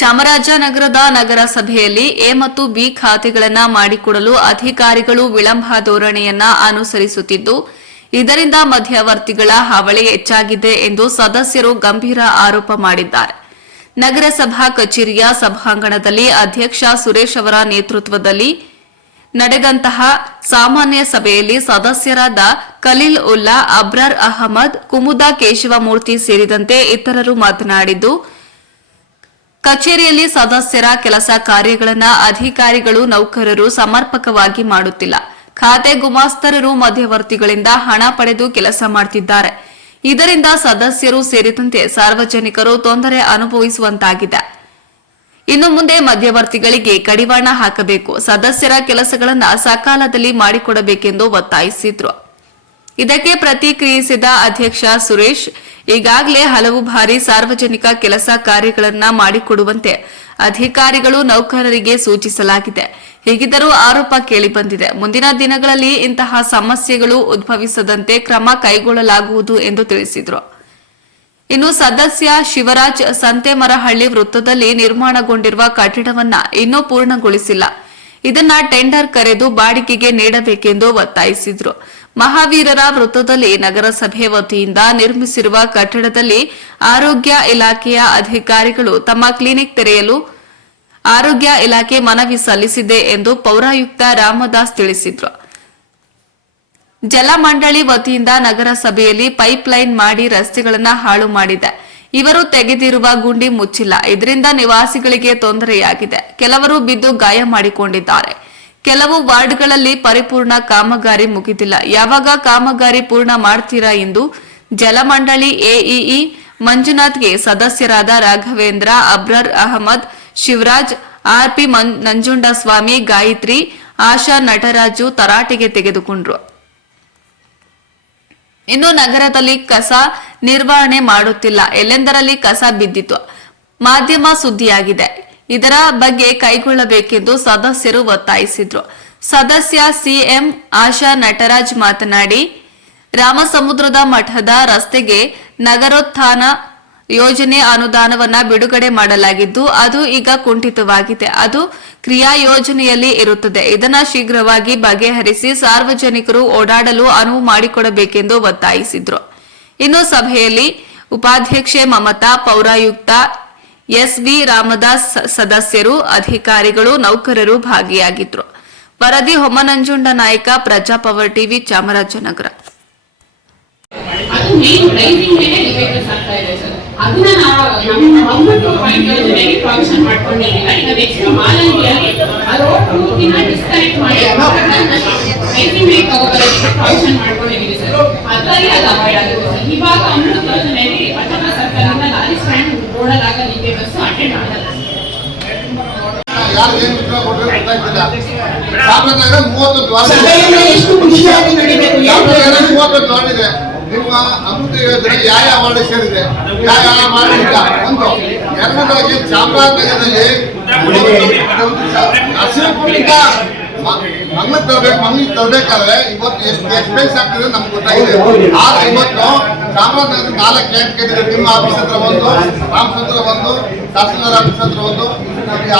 ಚಾಮರಾಜನಗರದ ನಗರಸಭೆಯಲ್ಲಿ ಎ ಮತ್ತು ಬಿ ಖಾತೆಗಳನ್ನು ಮಾಡಿಕೊಡಲು ಅಧಿಕಾರಿಗಳು ವಿಳಂಬ ಧೋರಣೆಯನ್ನ ಅನುಸರಿಸುತ್ತಿದ್ದು, ಇದರಿಂದ ಮಧ್ಯವರ್ತಿಗಳ ಹಾವಳಿ ಹೆಚ್ಚಾಗಿದೆ ಎಂದು ಸದಸ್ಯರು ಗಂಭೀರ ಆರೋಪ ಮಾಡಿದ್ದಾರೆ. ನಗರಸಭಾ ಕಚೇರಿಯ ಸಭಾಂಗಣದಲ್ಲಿ ಅಧ್ಯಕ್ಷ ಸುರೇಶ್ ಅವರ ನೇತೃತ್ವದಲ್ಲಿ ನಡೆದಂತಹ ಸಾಮಾನ್ಯ ಸಭೆಯಲ್ಲಿ ಸದಸ್ಯರಾದ ಖಲೀಲ್ ಉಲ್ಲಾ, ಅಬ್ರಾರ್ ಅಹಮದ್, ಕುಮುದಾ ಕೇಶವಮೂರ್ತಿ ಸೇರಿದಂತೆ ಇತರರು ಮಾತನಾಡಿದ್ದು, ಕಚೇರಿಯಲ್ಲಿ ಸದಸ್ಯರ ಕೆಲಸ ಕಾರ್ಯಗಳನ್ನು ಅಧಿಕಾರಿಗಳು ನೌಕರರು ಸಮರ್ಪಕವಾಗಿ ಮಾಡುತ್ತಿಲ್ಲ. ಖಾತೆ ಗುಮಾಸ್ತರರು ಮಧ್ಯವರ್ತಿಗಳಿಂದ ಹಣ ಪಡೆದು ಕೆಲಸ ಮಾಡುತ್ತಿದ್ದಾರೆ. ಇದರಿಂದ ಸದಸ್ಯರು ಸೇರಿದಂತೆ ಸಾರ್ವಜನಿಕರು ತೊಂದರೆ ಅನುಭವಿಸುವಂತಾಗಿದೆ. ಇನ್ನು ಮುಂದೆ ಮಧ್ಯವರ್ತಿಗಳಿಗೆ ಕಡಿವಾಣ ಹಾಕಬೇಕು, ಸದಸ್ಯರ ಕೆಲಸಗಳನ್ನು ಸಕಾಲದಲ್ಲಿ ಮಾಡಿಕೊಡಬೇಕೆಂದು ಒತ್ತಾಯಿಸಿದ್ರು. ಇದಕ್ಕೆ ಪ್ರತಿಕ್ರಿಯಿಸಿದ ಅಧ್ಯಕ್ಷ ಸುರೇಶ್, ಈಗಾಗಲೇ ಹಲವು ಬಾರಿ ಸಾರ್ವಜನಿಕ ಕೆಲಸ ಕಾರ್ಯಗಳನ್ನು ಮಾಡಿಕೊಡುವಂತೆ ಅಧಿಕಾರಿಗಳು ನೌಕರರಿಗೆ ಸೂಚಿಸಲಾಗಿದೆ. ಹೀಗಿದ್ದರೂ ಆರೋಪ ಕೇಳಿಬಂದಿದೆ. ಮುಂದಿನ ದಿನಗಳಲ್ಲಿ ಇಂತಹ ಸಮಸ್ಯೆಗಳು ಉದ್ಭವಿಸದಂತೆ ಕ್ರಮ ಕೈಗೊಳ್ಳಲಾಗುವುದು ಎಂದು ತಿಳಿಸಿದರು. ಇನ್ನು ಸದಸ್ಯ ಶಿವರಾಜ್, ಸಂತೆಮರಹಳ್ಳಿ ವೃತ್ತದಲ್ಲಿ ನಿರ್ಮಾಣಗೊಂಡಿರುವ ಕಟ್ಟಡವನ್ನ ಇನ್ನೂ ಪೂರ್ಣಗೊಳಿಸಿಲ್ಲ, ಇದನ್ನ ಟೆಂಡರ್ ಕರೆದು ಬಾಡಿಗೆಗೆ ನೀಡಬೇಕೆಂದು ಒತ್ತಾಯಿಸಿದರು. ಮಹಾವೀರರ ವೃತ್ತದಲ್ಲಿ ನಗರಸಭೆ ವತಿಯಿಂದ ನಿರ್ಮಿಸಿರುವ ಕಟ್ಟಡದಲ್ಲಿ ಆರೋಗ್ಯ ಇಲಾಖೆಯ ಅಧಿಕಾರಿಗಳು ತಮ್ಮ ಕ್ಲಿನಿಕ್ ತೆರೆಯಲು ಆರೋಗ್ಯ ಇಲಾಖೆ ಮನವಿ ಸಲ್ಲಿಸಿದೆ ಎಂದು ಪೌರಾಯುಕ್ತ ರಾಮದಾಸ್ ತಿಳಿಸಿದರು. ಜಲಮಂಡಳಿ ವತಿಯಿಂದ ನಗರಸಭೆಯಲ್ಲಿ ಪೈಪ್ಲೈನ್ ಮಾಡಿ ರಸ್ತೆಗಳನ್ನು ಹಾಳು ಮಾಡಿದೆ. ಇವರು ತೆಗೆದಿರುವ ಗುಂಡಿ ಮುಚ್ಚಿಲ್ಲ. ಇದರಿಂದ ನಿವಾಸಿಗಳಿಗೆ ತೊಂದರೆಯಾಗಿದೆ. ಕೆಲವರು ಬಿದ್ದು ಗಾಯ ಮಾಡಿಕೊಂಡಿದ್ದಾರೆ. ಕೆಲವು ವಾರ್ಡ್ಗಳಲ್ಲಿ ಪರಿಪೂರ್ಣ ಕಾಮಗಾರಿ ಮುಗಿದಿಲ್ಲ. ಯಾವಾಗ ಕಾಮಗಾರಿ ಪೂರ್ಣ ಮಾಡ್ತೀರಾ ಎಂದು ಜಲಮಂಡಳಿ ಎಇಇ ಮಂಜುನಾಥ್ಗೆ ಸದಸ್ಯರಾದ ರಾಘವೇಂದ್ರ, ಅಬ್ರಾರ್ ಅಹಮದ್, ಶಿವರಾಜ್, ಆರ್ಪಿ ನಂಜುಂಡಸ್ವಾಮಿ, ಗಾಯತ್ರಿ, ಆಶಾ ನಟರಾಜು ತರಾಟೆಗೆ ತೆಗೆದುಕೊಂಡ್ರು. ಇನ್ನು ನಗರದಲ್ಲಿ ಕಸ ನಿರ್ವಹಣೆ ಮಾಡುತ್ತಿಲ್ಲ, ಎಲ್ಲೆಂದರಲ್ಲಿ ಕಸ ಬಿದ್ದಿತು, ಮಾಧ್ಯಮ ಸುದ್ದಿಯಾಗಿದೆ. ಇದರ ಬಗ್ಗೆ ಕೈಗೊಳ್ಳಬೇಕೆಂದು ಸದಸ್ಯರು ಒತ್ತಾಯಿಸಿದ್ರು. ಸದಸ್ಯ ಸಿಎಂ ಆಶಾ ನಟರಾಜ್ ಮಾತನಾಡಿ, ರಾಮಸಮುದ್ರದ ಮಠದ ರಸ್ತೆಗೆ ನಗರೋತ್ಥಾನ ಯೋಜನೆ ಅನುದಾನವನ್ನ ಬಿಡುಗಡೆ ಮಾಡಲಾಗಿದ್ದು, ಅದು ಈಗ ಕುಂಠಿತವಾಗಿದೆ. ಅದು ಕ್ರಿಯಾ ಯೋಜನೆಯಲ್ಲಿ ಇರುತ್ತದೆ. ಇದನ್ನು ಶೀಘ್ರವಾಗಿ ಬಗೆಹರಿಸಿ ಸಾರ್ವಜನಿಕರು ಓಡಾಡಲು ಅನುವು ಮಾಡಿಕೊಡಬೇಕೆಂದು ಒತ್ತಾಯಿಸಿದ್ರು. ಇನ್ನು ಸಭೆಯಲ್ಲಿ ಉಪಾಧ್ಯಕ್ಷೆ ಮಮತಾ, ಪೌರಾಯುಕ್ತ ಎಸ್ವಿ ರಾಮದಾಸ್, ಸದಸ್ಯರು, ಅಧಿಕಾರಿಗಳು, ನೌಕರರು ಭಾಗಿಯಾಗಿದ್ರು. ವರದಿ ಹೊಮ್ಮನಂಜುಂಡ ನಾಯಕ, ಪ್ರಜಾಪವರ್ ಟಿವಿ, ಚಾಮರಾಜನಗರ. ಅದನ್ನ ನಾವು ಪಾಯಿಂಟ್ ಯೋಜನೆಗೆ ಪ್ರಾವಿಷನ್ ಮಾಡ್ಕೊಂಡಿರಲಿಲ್ಲ. ಈಗ ನೆಕ್ಸ್ಟ್ ಮಾಲಂಗಿಯಲ್ಲಿ ರೋಡ್ ಪೂರ್ತಿನ ಡಿಸ್ಕನೆಕ್ಟ್ ಮಾಡಿ ಪ್ರಾವಿಷನ್ ಮಾಡ್ಕೊಂಡಿದ್ದೀವಿ ಸರ್. ಅದರಲ್ಲಿ ಅದು ಅವಾಯ್ಡ್ ಆಗುತ್ತೆ ಸರ್. ಇವಾಗ ಅಮೃತ ಯೋಜನೆಯಲ್ಲಿ ಪಟ್ಟಣ ಸರ್ಕಾರದಿಂದ ಲಾರಿ ಸ್ಟ್ಯಾಂಡ್ ಓಡಲಾಗಲಿದೆ, ಬಸ್ ಅಟೆಂಡ್ ಆಗಲ್ಲ. ನಿಮ್ಮ ಅಮೃತ ಯೋಜನೆ ಯಾವ ವಾರ್ಡ್ ಸೇರಿದೆ, ಯಾವ ಮಾಡಿಲ್ಲ. ಒಂದು ಎರಡನೇದಾಗಿ ಚಾಮರಾಜನಗರದಲ್ಲಿ ಹಸಿರುಪುರದಿಂದ ಮಂಗ್ಳಿಗೆ ತರಬೇಕಾದ್ರೆ ಇವತ್ತು ಎಷ್ಟು ಎಕ್ಸ್ಪೆನ್ಸ್ ಆಗ್ತದೆ ನಮ್ಗೆ ಗೊತ್ತಾಗಿದೆ. ಆದ್ರೆ ಇವತ್ತು ಚಾಮರಾಜನಗರ 4 ಕ್ಯಾಂಪ್ ಕೇಳಿದ್ರೆ, ನಿಮ್ಮ ಆಫೀಸ್ ಹತ್ರ ಒಂದು, ರಾಮಚಂದ್ರ ಒಂದು, ತಹಸೀಲ್ದಾರ್ ಆಫೀಸ್ ಹತ್ರ ಒಂದು,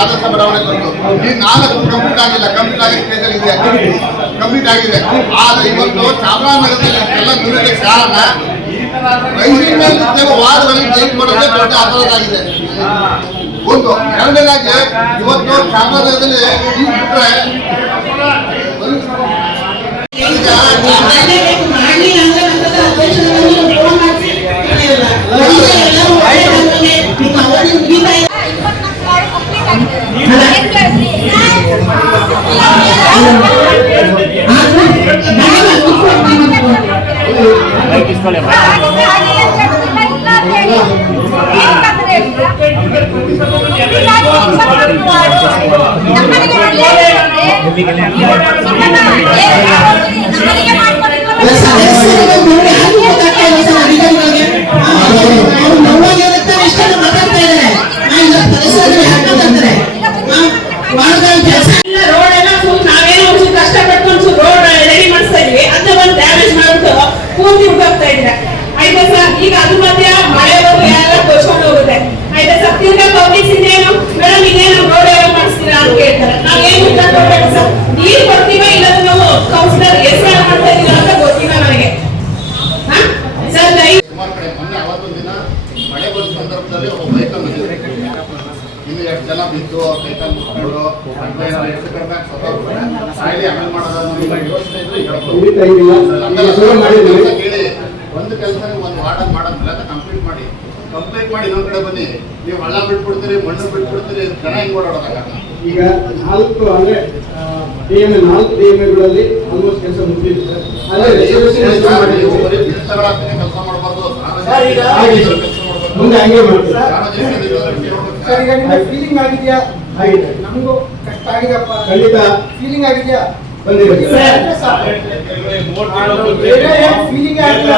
ಆದರ್ಶ ಬಡಾವಣೆಗೆ ಒಂದು. ಈ 4 ಕಂಪ್ಲೀಟ್ ಆಗಿಲ್ಲ, ಕಂಪ್ಲೀಟ್ ಆಗಿ ಸ್ಟೇಜಲ್ಲಿ ಇದೆ, ಕಂಪ್ಲೀಟ್ ಆಗಿದೆ. ಆದ್ರೆ ಇವತ್ತು ಚಾಮರಾಜನಗರದಲ್ಲಿ ಎಲ್ಲ ನಿಲ್ಲಕ್ಕೆ ಕಾರಣ ವಾರ್ಡ್ಗಳಿಗೆ ಚೇಂಜ್ ಮಾಡೋದೇ ದೊಡ್ಡ ಅಪರಾಧ ಆಗಿದೆ. ಒಂದು ಎರಡನೇದಾಗಿ ಇವತ್ತು ಚಾಮರಾಜನಗರದಲ್ಲಿ ಈ ಬಿಟ್ಟರೆ ಈಗ ಅದು ಮಧ್ಯ ಮಳೆ ಬಂದು ಎಲ್ಲ ಕೊಚ್ಕೊಂಡು ಹೋಗುತ್ತೆ. ಆಯ್ತಾ ಸರ್, ತಿರ್ಗಾ ಪಬ್ಲಿಕ್ಸ್ ಇಂದ ಏನು ಎಷ್ಟು ಜನ ಬಿದ್ದು ಕೈಕಾಲು ಮುಟ್ಕೊಂಡು ಅಥವಾ ಏನಾದ್ರು ಹೆಚ್ಚು ಕಡಿಮೆ ಸಾಯಿಲಿ ಆಮೇಲೆ ಮಾಡೋದನ್ನ ಯೋಚನೆ ಇದ್ರೆ ಕೇಳಿ ಒಂದು ಕೆಲಸ ಒಂದು ವಾರ್ಡಲ್ಲಿ ಮಾಡೋದಿಲ್ಲ ಅಂತ ಕಂಪ್ಲೀಟ್ ಮಾಡಿ ಇನ್ನೊಂದ್ ಕಡೆ ಬನ್ನಿ. ನೀವು ಹಳ್ಳ ಬಿಟ್ಬಿಡ್ತೀರಿ, ಮಣ್ಣು ಬಿಟ್ಬಿಡ್ತೀರಿ, ಜನ ಹೆಂಗ್ ಓಡಾಡೋದಾಗ ಈಗ 4 ಅಂದ್ರೆ DMA ಆಲ್ಮೋಸ್ಟ್ ಕೆಲಸ ಮುಗಿದಿದೆ. ಕೆಲಸ ಮಾಡಬಾರ್ದು, ಮುಂದೆ ಹಂಗೆ ಮಾಡ್ತೀವಿ. ಸರ್, ಈಗ ನಿಮಗೆ ಫೀಲಿಂಗ್ ಆಗಿದೆಯಾ? ಆಗಿದೆ. ನಮಗೂ ಕಷ್ಟ ಆಗಿದೆಯಪ್ಪ. ಖಂಡಿತ ಫೀಲಿಂಗ್ ಆಗಿದೆಯಾ? ಬಂದಿದೆ. ಫೀಲಿಂಗ್ ಆಗಿಲ್ಲ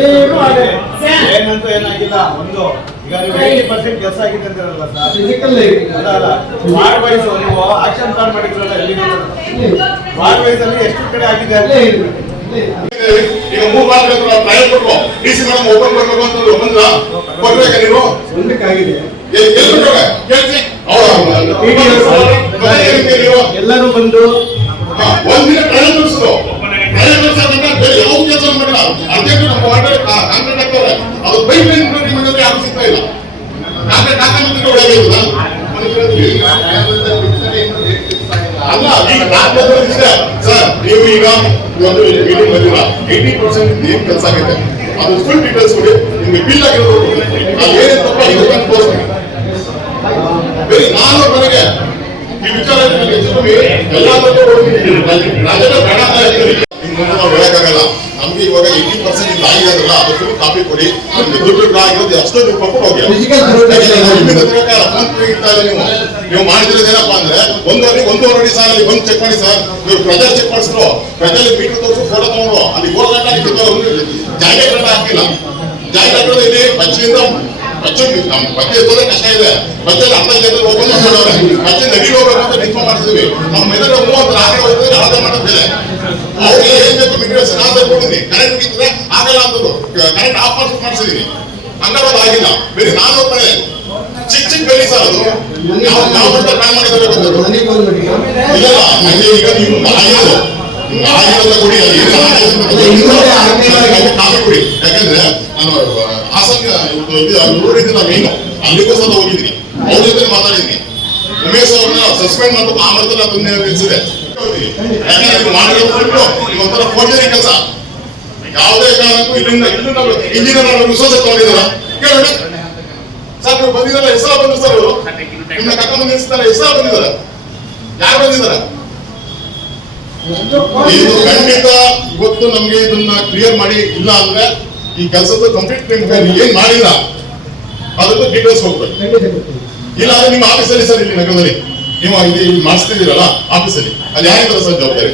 ಏನು ಆಗಿಲ್ಲ. ಏನಂತೂ ಏನಾಗಿಲ್ಲ. ಒಂದು ಈಗ ನೀವು 80% ಕೆಲಸ ಆಗಿದೆ ಅಂತಾರಲ್ಲ ಸರ್, ಫಿಸಿಕಲ್ ಅದಲ್ಲ ವಾರ್ಡ್ ವೈಸ್ ನೀವು ಆಕ್ಷನ್ ಪ್ಲಾನ್ ಮಾಡಿದ್ರಲ್ಲ, ಎಲ್ಲಿದೆ ವಾರ್ಡ್ ವೈಸ್ ಅಲ್ಲಿ ಎಷ್ಟು ಕಡೆ ಆಗಿದೆ ಅಂತ ಈಗ 3 ವಾರ ಟ್ರಯಲ್ ಕೊಟ್ಟು ಡಿಸಿ ಮೇಡಮ್ ಓಪನ್ ಮಾಡಬೇಕು ಅಂತಂದ್ರು ಬಂದ್ರ ಕೊಡ್ಬೇಕಾ ನೀವು? ಮುಂದಕ್ಕಾಗಿದೆ. ಎಲ್ಲರೂ ಬಂದು ಒಂದಿನ ಟ್ರಯಲ್ ತೋರಿಸಿದ್ರು. ಟ್ರಯಲ್ ತೋರಿಸೋದ್ರಿಂದ ಬೇರೆ ಯಾವ ಕೆಲಸ ಮಾಡಿಲ್ಲ. ಅರ್ಜೆಂಟ್ ನಮ್ಮ ವಾರ್ಡ್ ಕಾಂಕ್ರೀಟ್ ಹಾಕ್ತಾರೆ, ಅದು ಪೈಪ್ ಲೈನ್ ನಿಮಗೆ ಯಾರು ಸಿಗ್ತಾ ಇಲ್ಲ. ಕಾಂಕ್ರೀಟ್ ಹಾಕಂದ್ರೆ ಒಳಗಿಲ್ಲ ಅಲ್ಲ. ಈಗ ಸರ್, ನೀವು ಈಗ ಒಂದು ಮೀಟಿಂಗ್ ಬಂದಿಲ್ಲ, 80% ಏನ್ ಕೆಲಸ ಆಗಿದೆ ಅದು ಫುಲ್ ಡೀಟೇಲ್ಸ್ ಕೊಡಿ. ನಿಮ್ಗೆ ಬಿಲ್ ಆಗಿರೋದು ಏನೇನು ತಪ್ಪ ಇದೆ ತೋರಿಸ್ತೀನಿ. ಬೇರೆ ನಾನು ನನಗೆ ಈ ವಿಚಾರ ಹೇಳಕ್ಕಾಗಲ್ಲ. ನಮ್ಗೆ ಇವಾಗ 80% ಇಲ್ಲ ಆಗಿರೋದಿಲ್ಲ, ಅದಕ್ಕೆ ಕಾಪಿ ಕೊಡಿ. ನಿಮ್ಗೆ ದುಡ್ಡು ಆಗಿರೋದು ಅಷ್ಟೋ ನೀವು ಕೊಟ್ಟು ಹೋಗಿ. ನೀವು ಮಾಡಿದಿರೋದೇನಪ್ಪ ಅಂದ್ರೆ ಒಂದೂವರೆ ಅಡಿ ಸಾರ್ ಅಲ್ಲಿ ಬಂದು ಚೆಕ್ ಮಾಡಿ ಸರ್. ನೀವು ಪ್ರಜರ್ ಚೆಕ್ ಮಾಡಿಸಿದ್ರು, ಪ್ರಜರ್ ಮೀಟರ್ ತೋರಿಸಿ ಫೋಟೋ ತಗೊಂಡು ಅಲ್ಲಿ ಗೋಲ್ಗಟ್ಟ ಜಾಗ ಹಾಕಿಲ್ಲ. ಜಾಗ ಹಾಕಿರೋದು ಇಲ್ಲಿ ಬಚ್ಚಿಂದ ನಮ್ಮ ಬಚ್ಚೆ ಎತ್ತೋದೇ ಕಷ್ಟ ಇದೆ. ಬಚ್ಚಲ್ಲಿ ಅರ್ಧ ಜನ ಹೋಗೋದು ಹೇಳೋರೆ, ಬಚ್ಚೆ ನದಿ ಹೋಗ್ಬೇಕು ಅಂತ ಇನ್ಫಾರ್ಮ್ ಮಾಡ್ತಿದ್ವಿ. ನಮ್ಮ ಮೆದಳು ಒಂದು ಆಗ ಹೋಗ್ತದೆ, ಅರ್ಧ ಮಾಡೋದಿಲ್ಲ. ಅವ್ರಿಗೆ ಏನ್ ಬೇಕು ಮಿಗ್ರೇಷನ್ ಆಧಾರ್ ಕೊಟ್ಟಿದ್ವಿ. ಕರೆಂಟ್ ಮುಗಿದ್ರೆ ಆಗಲ್ಲ ಅಂತದ್ದು ಕರೆಂಟ್ ಆಫ್ ಮಾಡಿಸಿದೀನಿ. ಹಂಗಾರೋದು ಆಗಿಲ್ಲ. ಬೇರೆ ನಾನು ಹೋಗ್ತಾನೆ ಚಿಕ್ಕ ಗಲಿ ಸರ್, ಅದು ನಾವು ಪ್ಲಾನ್ ಮಾಡಿದ್ರೆ ಇಲ್ಲ. ಈಗ ನೀವು ಆಗಿರೋದ ಕೊಡಿ, ಕಾಫಿ ಕೊಡಿ. ಯಾಕಂದ್ರೆ ನಾನು ಹಾಸನ ಊರಿಂದ ಮೇನು ಅಲ್ಲಿಗೂ ಸಹ ಹೋಗಿದ್ದೀನಿ, ಅವ್ರ ಜೊತೆ ಮಾತಾಡಿದ್ದೀನಿ. ಉಮೇಶ್ ಅವ್ರನ್ನ ಸಸ್ಪೆಂಡ್ ಮಾಡ್ಬೇಕು, ಆ ಮಟ್ಟದಲ್ಲಿ ಅದನ್ನ ನಿಲ್ಸಿದೆ. ಯಾಕಂದ್ರೆ ಮಾಡಿರೋದು ಒಂಥರ ಫೋರ್ಜರಿ ಕೆಲಸ. ಯಾವುದೇ ಕಾರಣಕ್ಕೂ ಇಲ್ಲಿಂದ ಇಂಜಿನಿಯರ್ ವಿಶ್ವಾಸ ತಗೊಂಡಿದಾರ ಕೇಳಿ ಸರ್. ನೀವು ಬಂದಿದ್ದಾರೆ, ಹೆಸರು ಬಂದ್ರು ಸರ್. ಅವರು ನಿನ್ನ ಕರ್ಕೊಂಡು ನಿಲ್ಸಿದ್ದಾರೆ, ಹೆಸರು ಬಂದಿದ್ದಾರೆ. ಯಾರು ಬಂದಿದ್ದಾರೆ? ಇದು ಖಂಡಿತ ಇವತ್ತು ನಮ್ಗೆ ಇದನ್ನ ಕ್ಲಿಯರ್ ಮಾಡಿ ಇಲ್ಲ ಅಂದ್ರೆ ಈ ಕೆಲಸದ ಕಂಪ್ಲೀಟ್ ಏನ್ ಮಾಡಿಲ್ಲ ಅದಕ್ಕೆ ಡೀಟೇಲ್ಸ್ ಹೋಗ್ಬೇಕು. ಇಲ್ಲ ಅಂದ್ರೆ ನಿಮ್ಮ ಆಫೀಸಲ್ಲಿ ಸರ್, ಇಲ್ಲಿ ನಗರದಲ್ಲಿ ನೀವು ಇಲ್ಲಿ ಮಾಡಿಸ್ತಿದ್ದೀರಲ್ಲ ಆಫೀಸಲ್ಲಿ, ಅಲ್ಲಿ ಯಾರಿದ್ದಾರೆ ಸರ್ ಜವಾಬ್ದಾರಿ?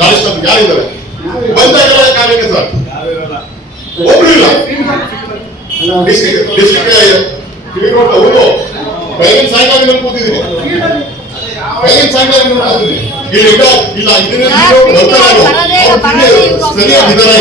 ಗಾಳಿ ಯಾರಿದ್ದಾರೆ? ಬಂದಾಗೆಲ್ಲ ಕಾರ್ಯಕ್ಕೆ ಸರ್ ಒಬ್ರು ಇಲ್ಲ. ಡಿಸ್ಟ್ರಿಕ್ಟ್ ಹೌದು, ಬೆಳಗಿನ ಸಾಯಂಕಾಲ ಮೇಲೆ ಕೂತಿದ್ದೀನಿ. ಬೆಳಗಿನ ಸಾಯಂಕಾಲ ಇಲ್ಲಿ ಇಲ್ಲ ಇದನ್ನ ಸರಿಯಾಗಿದ್ದಾರೆ.